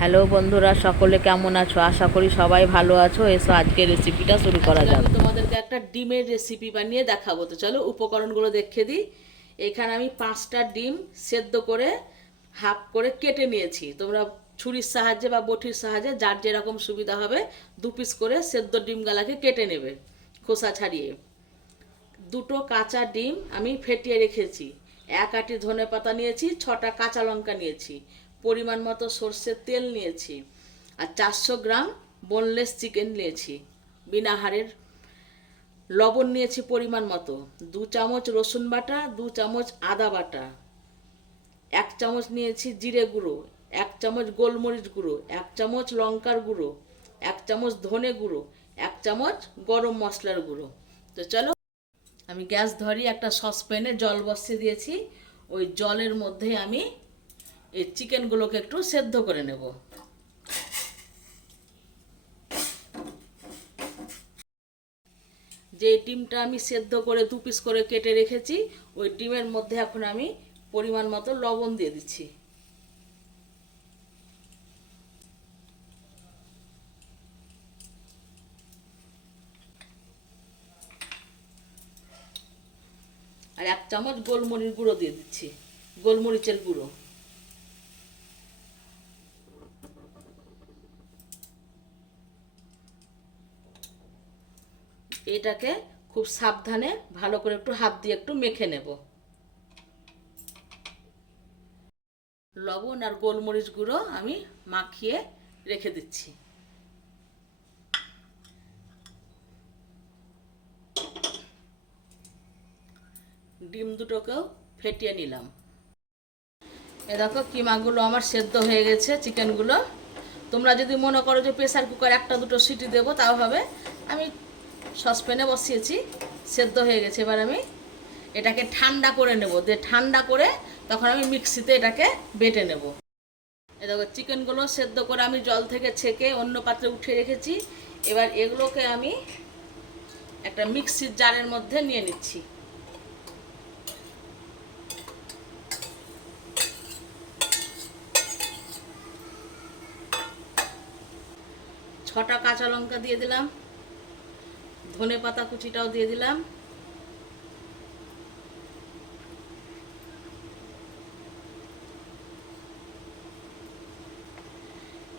Hello বন্ধুরা সকলে কেমন আছো? আশা করি সবাই ভালো আছো। এসো আজকে রেসিপিটা শুরু করা যাক। তোমাদেরকে একটা ডিমের রেসিপি বানিয়ে দেখাবো। তো চলো উপকরণগুলো দেখে দিই। এখানে আমি পাঁচটা ডিম সেদ্ধ করে হাফ করে কেটে নিয়েছি। তোমরা ছুরির সাহায্যে বা বটির সাহায্যে যার যেরকম সুবিধা হবে দু পিস করে সেদ্ধ ডিমগালাকে কেটে নেবে খোসা ছাড়িয়ে। দুটো কাঁচা ডিম আমি ফেটিয়ে রেখেছি। এক আটি ধনে পাতা নিয়েছি ছটা কাঁচা লঙ্কা নিয়েছি। পরিমাণ মতো সর্ষের তেল নিয়েছি আর চারশো গ্রাম বোনলেস চিকেন নিয়েছি। বিনা হাড়ের লবণ নিয়েছি পরিমাণ মতো। দু চামচ রসুন বাটা, দু চামচ আদা বাটা। এক চামচ নিয়েছি জিরে গুঁড়ো, এক চামচ গোলমরিচ গুঁড়ো, এক চামচ লঙ্কার গুঁড়ো, এক চামচ ধনে গুঁড়ো, এক চামচ গরম মশলার গুঁড়ো। তো চলো, আমি গ্যাস ধরি, একটা সসপ্যানে জল বসিয়ে দিয়েছি। ওই জলের মধ্যে আমি এই চিকেনগুলোকে একটু সেদ্ধ করে নেব। যে ডিমটা আমি সেদ্ধ করে দু পিস করে কেটে রেখেছি, ওই ডিমের মধ্যে এখন আমি পরিমাণ মতো লবণ দিয়ে দিচ্ছি। আর এক চামচ গোলমরিচ গুঁড়ো দিয়ে দিচ্ছি, গোলমরিচের গুঁড়ো। এটাকে খুব সাবধানে ভালো করে একটু হাত দিয়ে একটু মেখে নেব। লবণ আর গোলমরিচ গুঁড়ো আমি মাখিয়ে রেখে দিচ্ছি। ডিম দুটোকেও ফেটিয়ে নিলাম। এ দেখো কিমাগুলো আমার সেদ্ধ হয়ে গেছে চিকেনগুলো। তোমরা যদি মনে করো যে প্রেসার কুকার একটা দুটো সিটি দেবো, তাও হবে। আমি সসপ্যানে বসিয়েছি, সেদ্ধ হয়ে গেছে। এবার আমি এটাকে ঠান্ডা করে নেব। দিয়ে ঠান্ডা করে তখন আমি মিক্সিতে এটাকে বেটে নেব। দেখো, চিকেনগুলো সেদ্ধ করে আমি জল থেকে ছেঁকে অন্য পাত্রে উঠে রেখেছি। এবার এগুলোকে আমি একটা মিক্সির জারের মধ্যে নিয়ে নিচ্ছি। ছটা কাঁচা লঙ্কা দিয়ে দিলাম। ধনে পাতা কুচিটাও দিয়ে দিলাম।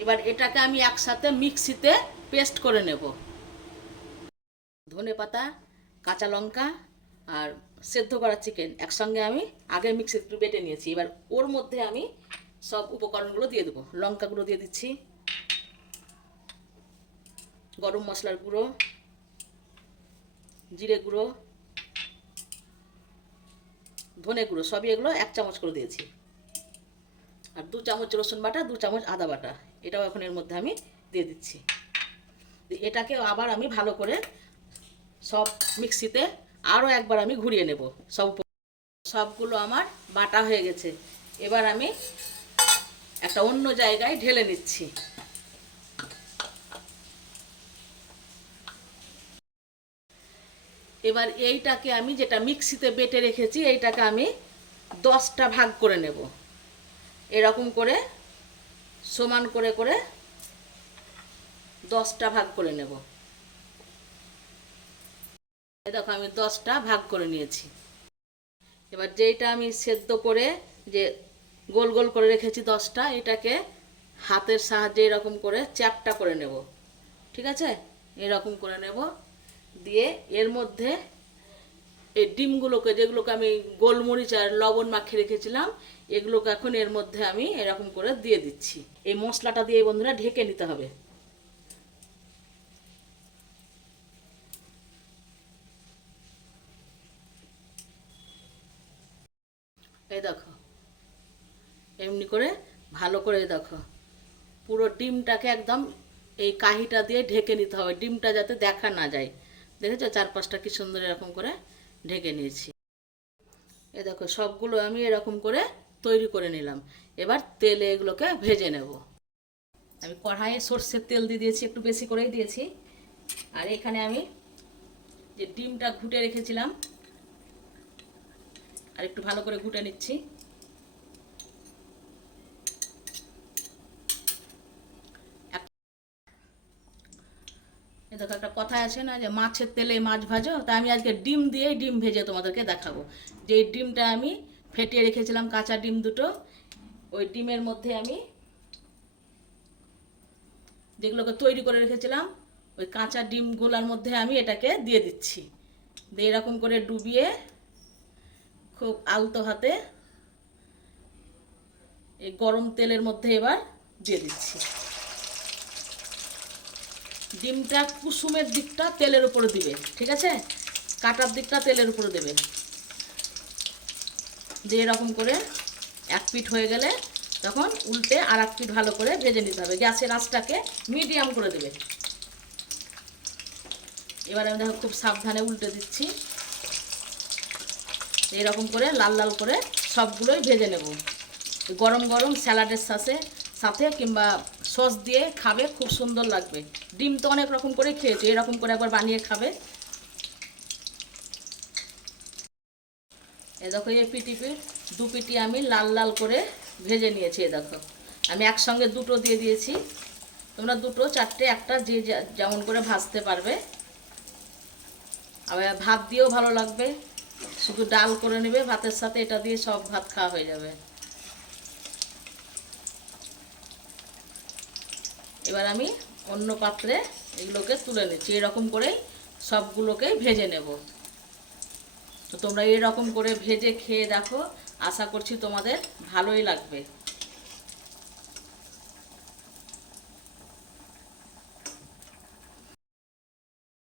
এবার এটাকে আমি একসাথে মিক্সিতে পেস্ট করে নেব। ধনে পাতা, কাঁচা লঙ্কা আর সেদ্ধ করা চিকেন একসঙ্গে আমি আগে মিক্সিতে একটু বেটে নিয়েছি। এবার ওর মধ্যে আমি সব উপকরণগুলো দিয়ে দেবো। লঙ্কাগুলো দিয়ে দিচ্ছি, গরম মশলার গুঁড়ো জিরে গুঁড়ো, ধনে গুঁড়ো, সবই এগুলো এক চামচ করে দিয়েছি। আর দু চামচ রসুন বাটা, দু চামচ আদা বাটা, এটাও এখন এর মধ্যে আমি দিয়ে দিচ্ছি। এটাকে আবার আমি ভালো করে সব মিক্সিতে আরও একবার আমি ঘুরিয়ে নেব। সব সবগুলো আমার বাটা হয়ে গেছে। এবার আমি একটা অন্য জায়গায় ঢেলে নিচ্ছি। এবার এইটাকে আমি যেটা মিক্সিতে বেটে রেখেছি, এইটাকে আমি দশটা ভাগ করে নেব। এরকম করে, সমান করে করে দশটা ভাগ করে নেব। দেখো, আমি দশটা ভাগ করে নিয়েছি। এবার যেটা আমি সেদ্ধ করে যে গোল গোল করে রেখেছি দশটা, এটাকে হাতের সাহায্যে এরকম করে চ্যাপটা করে নেব। ঠিক আছে? এরকম করে নেব। দিয়ে এর মধ্যে এই ডিমগুলোকে, যেগুলোকে আমি গোলমরিচ আর লবণ মাখিয়ে রেখেছিলাম, এগুলোকে এখন এর মধ্যে আমি এরকম করে দিয়ে দিচ্ছি। এই মশলাটা দিয়ে বন্ধুরা ঢেকে নিতে হবে। এই দেখো, এমনি করে ভালো করে দেখো, পুরো ডিমটাকে একদম এই কাহিটা দিয়ে ঢেকে নিতে হবে। ডিমটা যাতে দেখা না যায়। দেখেছ চারপাশটা কি সুন্দর এরকম করে ঢেকে নিয়েছি। এ দেখো, সবগুলো আমি এরকম করে তৈরি করে নিলাম। এবার তেলে এগুলোকে ভেজে নেব। আমি কড়াইয়ে সর্ষের তেল দিয়ে দিয়েছি, একটু বেশি করেই দিয়েছি। আর এখানে আমি যে ডিমটা ঘুটে রেখেছিলাম, আর একটু ভালো করে ঘুটে নিচ্ছি। দেখো একটা কথা আছে না যে মাছের তেলে মাছ ভাজো তা আমি আজকে ডিম দিয়েই ডিম ভেজে তোমাদেরকে দেখাবো। যে ডিমটা আমি ফেটিয়ে রেখেছিলাম, কাঁচা ডিম দুটো, ওই ডিমের মধ্যে আমি যেগুলোকে তৈরি করে রেখেছিলাম, ওই কাঁচা ডিমগুলোর মধ্যে আমি এটাকে দিয়ে দিচ্ছি। দিয়ে এরকম করে ডুবিয়ে খুব আলতো হাতে এই গরম তেলের মধ্যে এবার দিয়ে দিচ্ছি। ডিমটা কুসুমের দিকটা তেলের উপরে দিবে, ঠিক আছে? কাটার দিকটা তেলের উপরে দেবে। দিয়ে এরকম করে এক পিঠ হয়ে গেলে তখন উল্টে আর এক পিঠ ভালো করে ভেজে নিতে হবে। গ্যাসের আঁচটাকে মিডিয়াম করে দেবে। এবার আমি দেখো খুব সাবধানে উল্টে দিচ্ছি। এরকম করে লাল লাল করে সবগুলোই ভেজে নেব। গরম গরম স্যালাডের সাথে সাথে কিংবা সস দিয়ে খাবে, খুব সুন্দর লাগবে। ডিম তো অনেক রকম করে খেয়েছে, এরকম করে একবার বানিয়ে খাবে। এ দেখো, এই পিটি পিঠ দু পিটি আমি লাল লাল করে ভেজে নিয়েছি, এ দেখো। আমি একসঙ্গে দুটো দিয়ে দিয়েছি। তোমরা দুটো, চারটে, একটা যা- যেমন করে ভাজতে পারবে। আবার ভাত দিয়েও ভালো লাগবে। শুধু ডাল করে নেবে, ভাতের সাথে এটা দিয়ে সব ভাত খাওয়া হয়ে যাবে। এবার আমি অন্য পাত্রে এগুলোকে তুলে নিচ্ছি। এরকম করেই সবগুলোকেই ভেজে নেব। তো তোমরা এরকম করে ভেজে খেয়ে দেখো। আশা করছি তোমাদের ভালোই লাগবে।